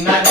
Not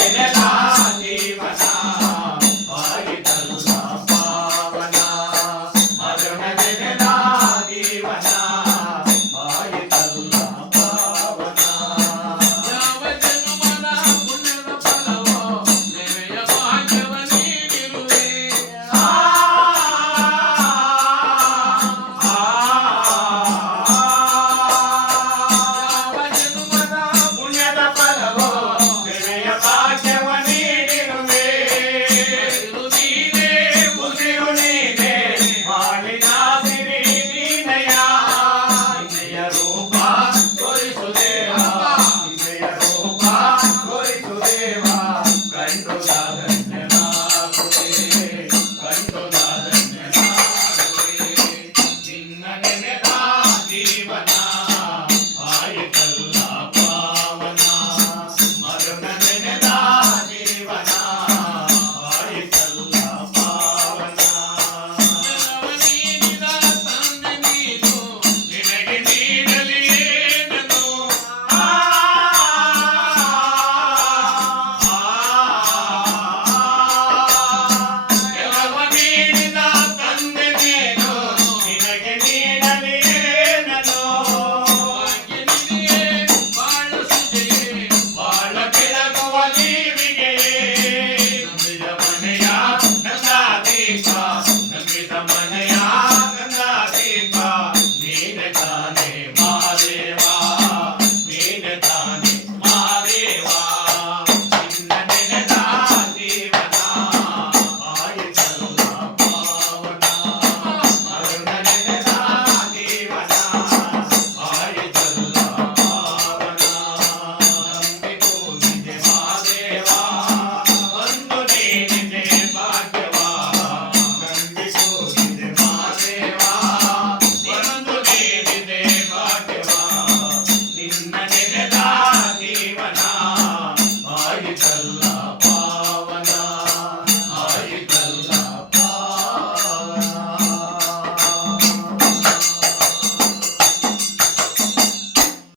đánh đôi lời